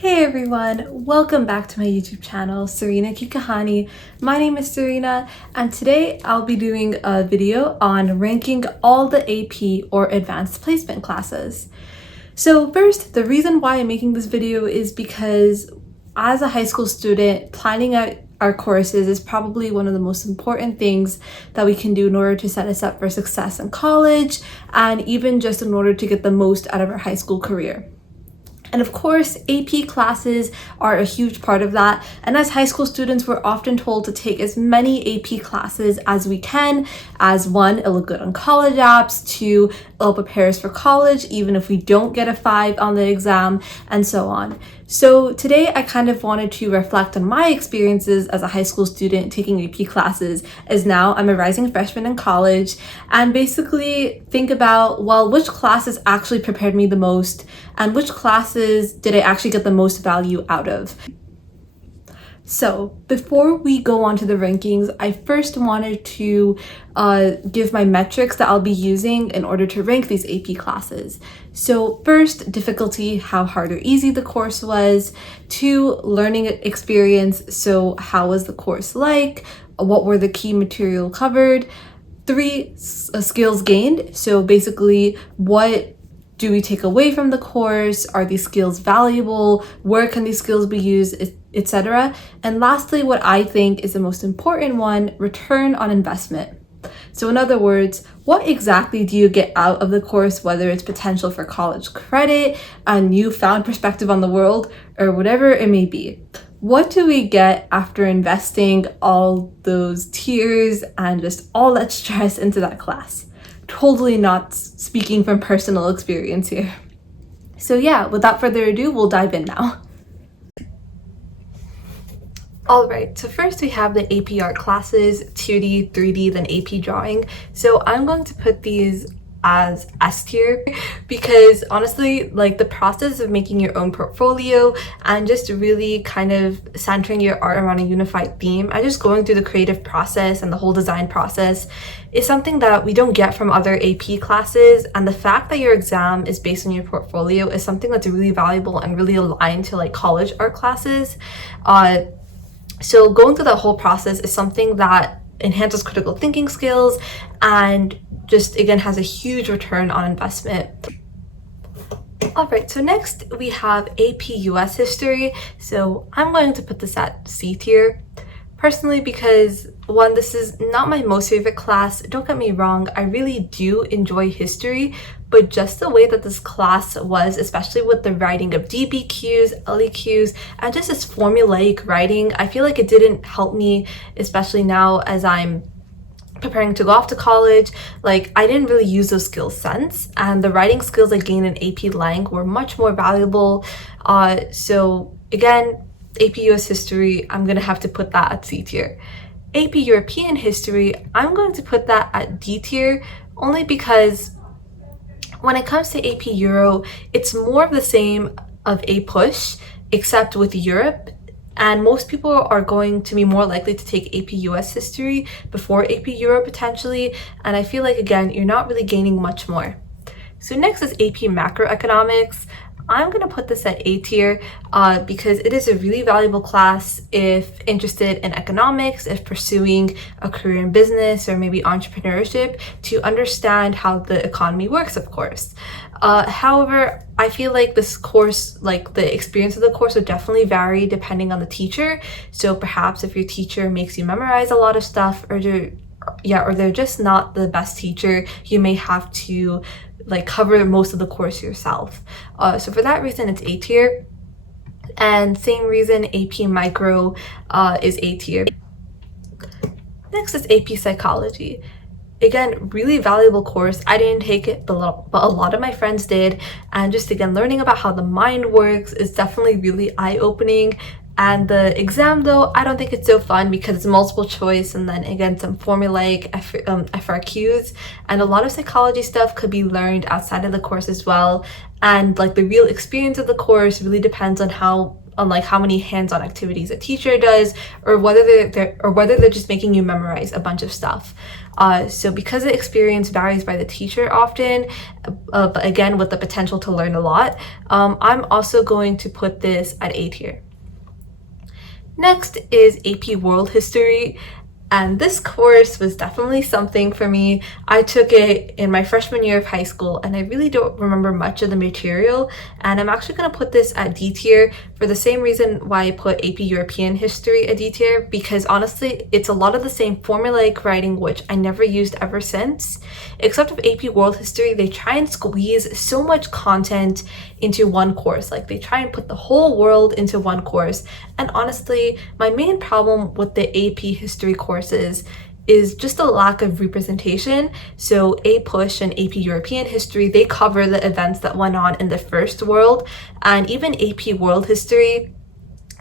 Hey everyone, welcome back to my YouTube channel, Serena Kahani. My name is Serena, and today I'll be doing a video on ranking all the AP or advanced placement classes. So first, the reason why I'm making this video is because as a high school student, planning out our courses is probably one of the most important things that we can do in order to set us up for success in college and even just in order to get the most out of our high school career. And of course, AP classes are a huge part of that. And as high school students, we're often told to take as many AP classes as we can, as one, it'll look good on college apps, two, it'll prepare us for college, even if we don't get a 5 on the exam, and so on. So today I kind of wanted to reflect on my experiences as a high school student taking AP classes, as now I'm a rising freshman in college, and basically think about, well, which classes actually prepared me the most and which classes did I actually get the most value out of. So before we go on to the rankings, I first wanted to give my metrics that I'll be using in order to rank these AP classes. So first, difficulty, how hard or easy the course was. 2, learning experience, so how was the course like? What were the key material covered? 3, skills gained, so basically what do we take away from the course? Are these skills valuable? Where can these skills be used, etc.? And lastly, what I think is the most important one, return on investment. So in other words, what exactly do you get out of the course, whether it's potential for college credit, a newfound perspective on the world, or whatever it may be? What do we get after investing all those tears and just all that stress into that class? Totally not speaking from personal experience here. So yeah, without further ado, we'll dive in now. Alright, so first we have the AP art classes, 2D, 3D, then AP drawing. So I'm going to put these as S tier because honestly, like the process of making your own portfolio and just really kind of centering your art around a unified theme and just going through the creative process and the whole design process is something that we don't get from other AP classes, and the fact that your exam is based on your portfolio is something that's really valuable and really aligned to like college art classes. So going through that whole process is something that enhances critical thinking skills and just again has a huge return on investment. Alright, so next we have AP US history. So I'm going to put this at C tier personally because one, this is not my most favorite class. Don't get me wrong, I really do enjoy history, but just the way that this class was, especially with the writing of DBQs, LEQs, and just this formulaic writing, I feel like it didn't help me, especially now as I'm preparing to go off to college. Like, I didn't really use those skills since, and the writing skills I gained in AP Lang were much more valuable. So again, AP US history, I'm gonna have to put that at C tier. AP European history, I'm going to put that at D tier only because when it comes to AP Euro, it's more of the same of APUSH except with Europe, and most people are going to be more likely to take AP US history before AP Euro potentially, and I feel like again you're not really gaining much more. So next is AP macroeconomics. I'm going to put this at A tier because it is a really valuable class if interested in economics, if pursuing a career in business or maybe entrepreneurship, to understand how the economy works, of course. However, I feel like this course, like the experience of the course would definitely vary depending on the teacher. So perhaps if your teacher makes you memorize a lot of stuff or they're just not the best teacher, you may have to like cover most of the course yourself. So for that reason, it's A tier. And same reason, AP Micro is A tier. Next is AP Psychology. Again, really valuable course. I didn't take it, but a lot of my friends did. And just again, learning about how the mind works is definitely really eye-opening. And the exam though, I don't think it's so fun because it's multiple choice and then again some formulaic FRQs, and a lot of psychology stuff could be learned outside of the course as well. And like the real experience of the course really depends on how on like how many hands-on activities a teacher does, or whether they're just making you memorize a bunch of stuff. So because the experience varies by the teacher often, but again with the potential to learn a lot, I'm also going to put this at A tier. Next is AP World History. And this course was definitely something for me. I took it in my freshman year of high school, and I really don't remember much of the material. And I'm actually going to put this at D tier for the same reason why I put AP European History at D tier, because honestly, it's a lot of the same formulaic writing, which I never used ever since. Except with AP World History, they try and squeeze so much content into one course. Like they try and put the whole world into one course. And honestly, my main problem with the AP History courses is just a lack of representation. So APUSH and AP European History, they cover the events that went on in the First World, and even AP World History,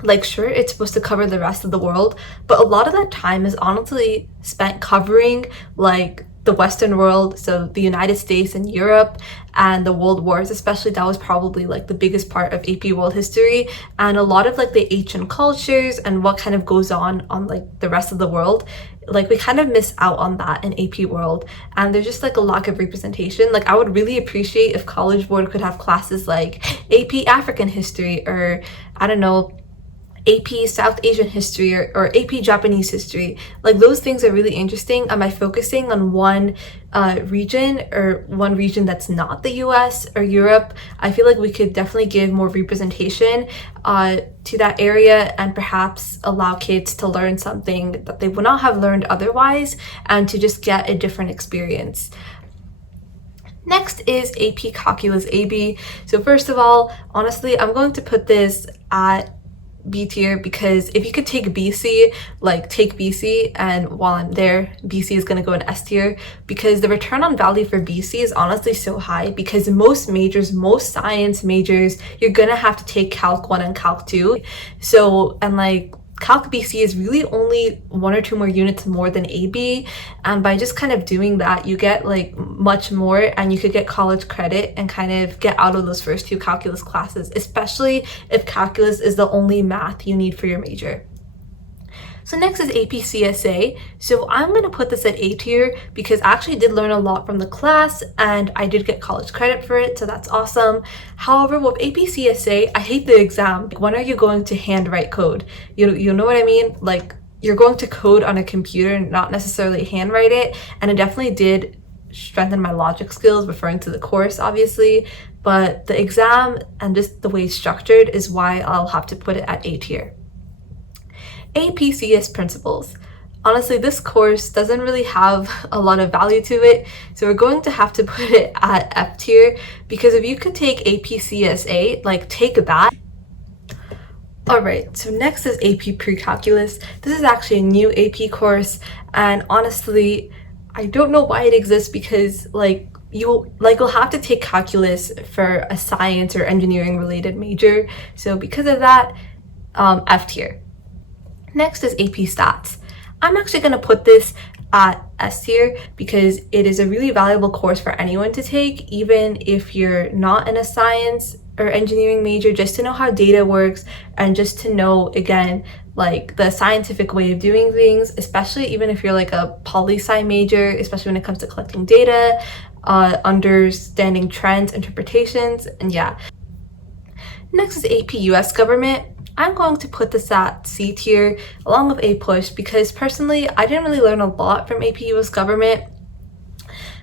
like sure, it's supposed to cover the rest of the world, but a lot of that time is honestly spent covering like the Western world, so the United States and Europe and the world wars especially. That was probably like the biggest part of AP World History, and a lot of like the ancient cultures and what kind of goes on like the rest of the world. Like we kind of miss out on that in AP World, and there's just like a lack of representation. Like I would really appreciate if College Board could have classes like AP African History, or I don't know, AP South Asian History, or AP Japanese History. Like those things are really interesting. Am I focusing on one region, or one region that's not the US or Europe? I feel like we could definitely give more representation to that area, and perhaps allow kids to learn something that they would not have learned otherwise, and to just get a different experience. Next is AP Calculus AB. So first of all, honestly, I'm going to put this at B tier, because if you could take BC, like take BC, and while I'm there, BC is going to go in S tier, because the return on value for BC is honestly so high, because most majors, most science majors, you're going to have to take Calc 1 and Calc 2. So, and like Calc BC is really only 1 or 2 more units more than AB, and by just kind of doing that, you get like much more, and you could get college credit and kind of get out of those first 2 calculus classes, especially if calculus is the only math you need for your major. So next is AP CSA. So I'm going to put this at A tier, because I actually did learn a lot from the class, and I did get college credit for it, so that's awesome. However, with AP CSA, I hate the exam. When are you going to handwrite code? You know what I mean? Like you're going to code on a computer, not necessarily handwrite it, and it definitely did strengthen my logic skills, referring to the course obviously, but the exam and just the way it's structured is why I'll have to put it at A tier. APCS Principles. Honestly, this course doesn't really have a lot of value to it, so we're going to have to put it at F tier, because if you could take APCSA, like take that. Alright, so next is AP Pre-Calculus. This is actually a new AP course, and honestly, I don't know why it exists, because you'll have to take calculus for a science or engineering related major, so because of that, F tier. Next is AP Stats. I'm actually going to put this at S tier, because it is a really valuable course for anyone to take, even if you're not in a science or engineering major, just to know how data works, and just to know, again, like the scientific way of doing things, especially even if you're like a poli-sci major, especially when it comes to collecting data, understanding trends, interpretations, and yeah. Next is AP US Government. I'm going to put this at C tier along with APUSH, because personally I didn't really learn a lot from AP US Government.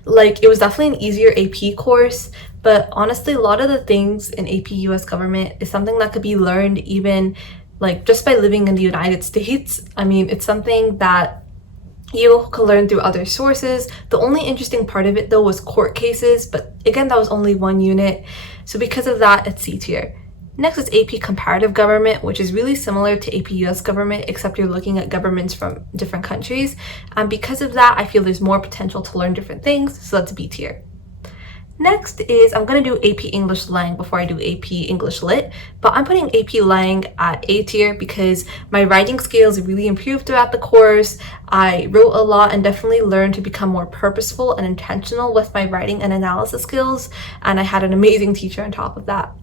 Like it was definitely an easier AP course, but honestly a lot of the things in AP US Government is something that could be learned even like just by living in the United States. I mean, it's something that you could learn through other sources. The only interesting part of it though was court cases, but again that was only 1 unit, so because of that it's C tier. Next is AP Comparative Government, which is really similar to AP US Government, except you're looking at governments from different countries. And because of that, I feel there's more potential to learn different things, so that's B tier. Next is, I'm going to do AP English Lang before I do AP English Lit, but I'm putting AP Lang at A tier because my writing skills really improved throughout the course. I wrote a lot and definitely learned to become more purposeful and intentional with my writing and analysis skills, and I had an amazing teacher on top of that.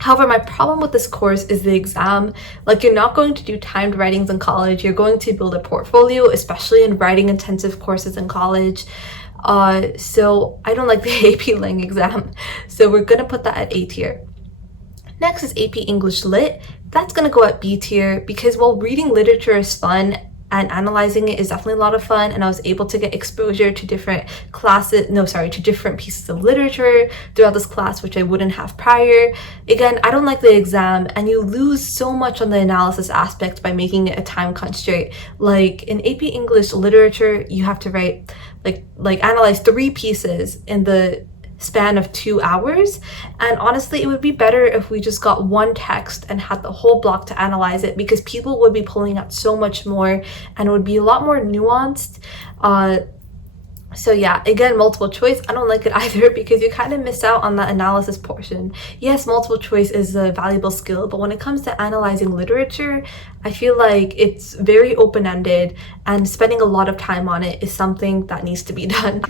However, my problem with this course is the exam. Like, you're not going to do timed writings in college. You're going to build a portfolio, especially in writing intensive courses in college. So I don't like the AP Lang exam. So we're gonna put that at A tier. Next is AP English Lit. That's gonna go at B tier because while reading literature is fun and analyzing it is definitely a lot of fun, and I was able to get exposure to different to different pieces of literature throughout this class, which I wouldn't have prior. Again, I don't like the exam, and you lose so much on the analysis aspect by making it a time constraint. Like in AP English Literature, you have to write analyze 3 pieces in the span of 2 hours, and honestly it would be better if we just got one text and had the whole block to analyze it, because people would be pulling out so much more and it would be a lot more nuanced. So yeah, again, multiple choice, I don't like it either because you kind of miss out on that analysis portion. Yes, multiple choice is a valuable skill, but when it comes to analyzing literature, I feel like it's very open-ended, and spending a lot of time on it is something that needs to be done.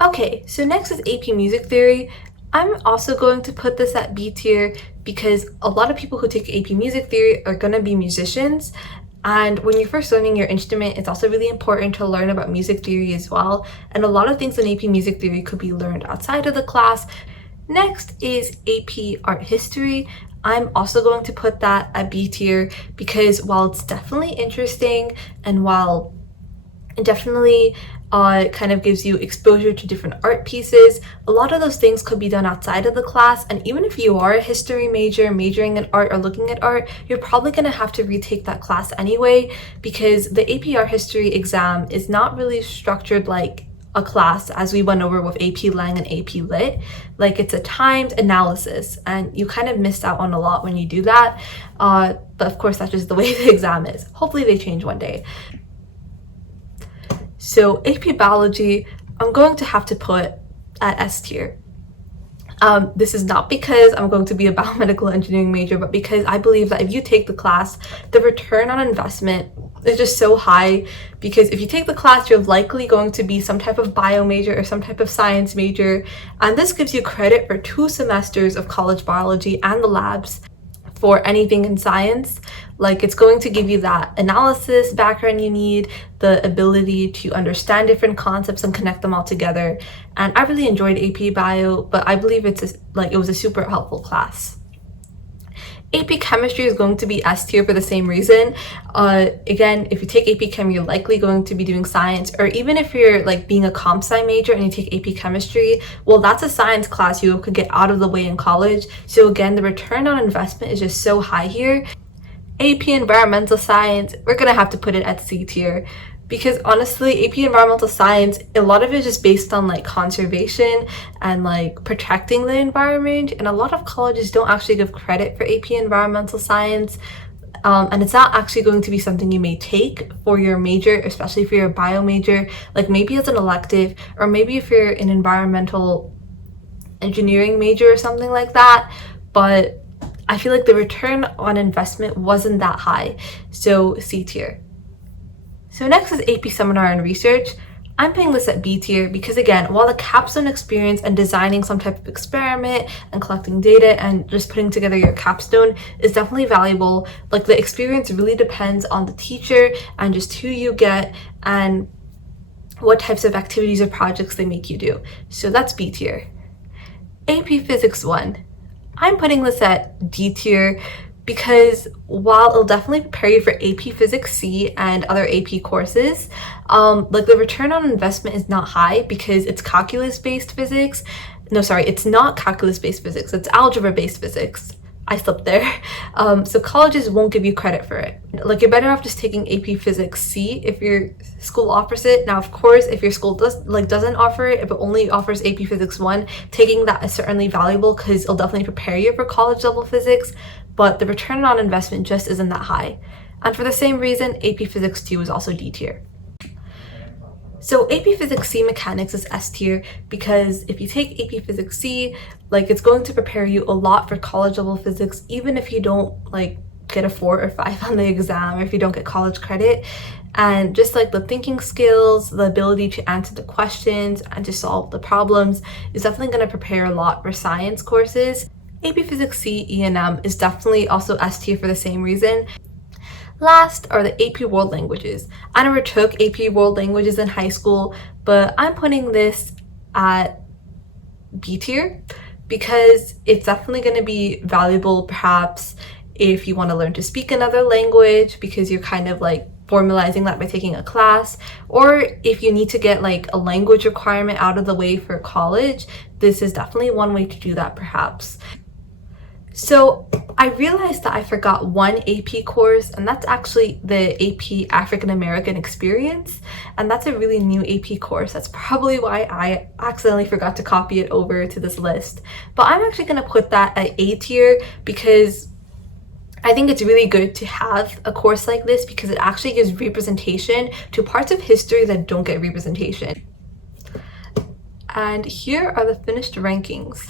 Okay, so next is AP Music Theory. I'm also going to put this at B tier because a lot of people who take AP Music Theory are going to be musicians. And when you're first learning your instrument, it's also really important to learn about music theory as well. And a lot of things in AP Music Theory could be learned outside of the class. Next is AP Art History. I'm also going to put that at B tier because while it's definitely interesting and while it definitely kind of gives you exposure to different art pieces, a lot of those things could be done outside of the class. And even if you are a history major, majoring in art or looking at art, you're probably going to have to retake that class anyway, because the AP Art History exam is not really structured like a class as we went over with AP Lang and AP Lit. Like, it's a timed analysis and you kind of miss out on a lot when you do that. But of course, that's just the way the exam is. Hopefully they change one day. So AP Biology, I'm going to have to put at S tier. This is not because I'm going to be a biomedical engineering major, but because I believe that if you take the class, the return on investment is just so high. Because if you take the class, you're likely going to be some type of bio major or some type of science major, and this gives you credit for 2 semesters of college biology and the labs for anything in science. Like, it's going to give you that analysis background you need, the ability to understand different concepts and connect them all together. And I really enjoyed AP Bio, but I believe it was a super helpful class. AP Chemistry is going to be S tier for the same reason. Again, if you take AP Chem, you're likely going to be doing science, or even if you're like being a comp sci major and you take AP Chemistry, well, that's a science class you could get out of the way in college. So again, the return on investment is just so high here. AP Environmental Science, we're gonna have to put it at C tier, because honestly, AP Environmental Science, a lot of it is just based on like conservation and like protecting the environment, and a lot of colleges don't actually give credit for AP Environmental Science, and it's not actually going to be something you may take for your major, especially if you're a bio major, like maybe as an elective, or maybe if you're an environmental engineering major or something like that. But I feel like the return on investment wasn't that high, so C tier. So next is AP Seminar and Research. I'm putting this at B tier because, again, while the capstone experience and designing some type of experiment and collecting data and just putting together your capstone is definitely valuable, like the experience really depends on the teacher and just who you get and what types of activities or projects they make you do. So that's B tier. AP Physics 1. I'm putting this at D tier because while it'll definitely prepare you for AP Physics C and other AP courses, like the return on investment is not high because it's calculus-based physics. No, sorry, it's not calculus-based physics, it's algebra-based physics. I slipped there. So colleges won't give you credit for it. Like, you're better off just taking AP Physics C if your school offers it. Now, of course, if your school doesn't offer it, if it only offers AP Physics 1, taking that is certainly valuable because it'll definitely prepare you for college level physics, but the return on investment just isn't that high. And for the same reason, AP Physics 2 is also D tier. So AP Physics C Mechanics is S tier because if you take AP Physics C, like, it's going to prepare you a lot for college level physics, even if you don't like get a 4 or 5 on the exam, or if you don't get college credit. And just like the thinking skills, the ability to answer the questions and to solve the problems is definitely going to prepare a lot for science courses. AP Physics C, E&M is definitely also S tier for the same reason. Last are the AP World Languages. I never took AP World Languages in high school, but I'm putting this at B tier because it's definitely going to be valuable perhaps if you want to learn to speak another language because you're kind of like formalizing that by taking a class, or if you need to get like a language requirement out of the way for college. This is definitely one way to do that perhaps. So I realized that I forgot one AP course, and that's actually the AP African-American Experience, and that's a really new AP course. That's probably why I accidentally forgot to copy it over to this list. But I'm actually going to put that at A tier because I think it's really good to have a course like this because it actually gives representation to parts of history that don't get representation. And here are the finished rankings.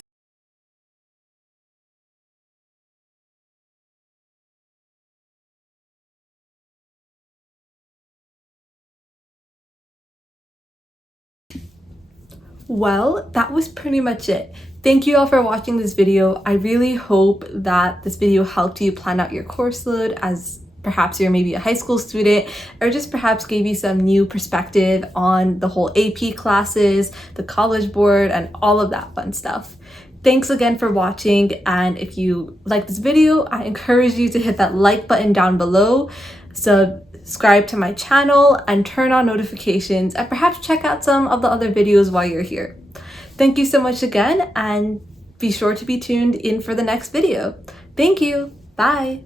Well, that was pretty much it. Thank you all for watching this video. I really hope that this video helped you plan out your course load as perhaps you're maybe a high school student, or just perhaps gave you some new perspective on the whole AP classes, the College Board, and all of that fun stuff. Thanks again for watching, and if you like this video, I encourage you to hit that like button down below, subscribe to my channel, and turn on notifications, and perhaps check out some of the other videos while you're here. Thank you so much again, and be sure to be tuned in for the next video. Thank you. Bye.